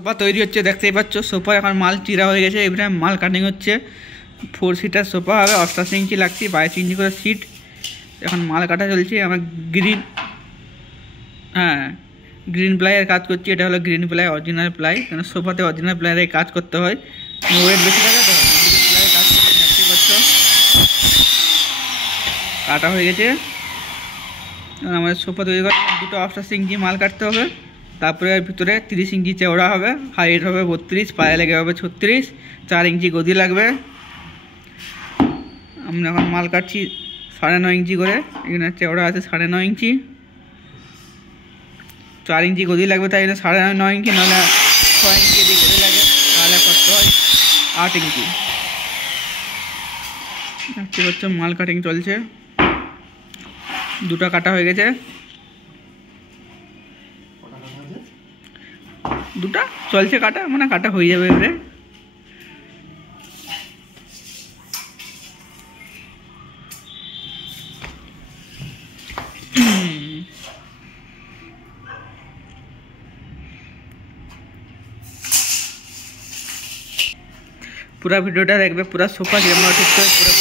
সোফা তৈরি হচ্ছে, দেখতেই পাচ্ছ। সোফা এখন মাল চিরা হয়ে গেছে, এবারে মাল কাটিং হচ্ছে। 4 সিটার সোফা হবে, 88 ইঞ্চি লাগছে, 22 ইঞ্চি করে সিট। এখন মাল কাটা চলছে। আমার গ্রিন প্লাইয়ের কাজ করছি। এটা হলো গ্রিন প্লাই, অরিজিনাল প্লাই। কারণ সোফাতে অরিজিনাল প্লাইয়ের কাজ করতে হয়, ওয়েট বেশি থাকে তো। গ্রিন প্লাইয়ের কাজ করতে দেখতে পাচ্ছ, কাটা হয়ে গেছে। আমাদের সোফা তৈরি করে 2 88 ইঞ্চি মাল কাটতে হবে। তারপরে এর ভিতরে 30 ইঞ্চি চওড়া হবে, হাইট হবে 32, পায়ে লেগে হবে 36, 4 ইঞ্চি গদি লাগবে। আমরা এখন মাল কাটছি 9.5 ইঞ্চি করে। এখানে চওড়া আছে 9.5 ইঞ্চি, 4 ইঞ্চি গদি লাগবে, তাই জন্য 9.5 ইঞ্চি, নাহলে 6 ইঞ্চি যদি গদি লাগে তাহলে করতে হয় 8 ইঞ্চি। দেখতে পাচ্ছ মাল কাটিং চলছে, 2টা কাটা হয়ে গেছে, 2টা চলছে কাটা, মানে কাটা হয়ে যাবে এবারে। पूरा वीडियोटा देखबे, पूरा सोफा যেমন ঠিক করে পুরো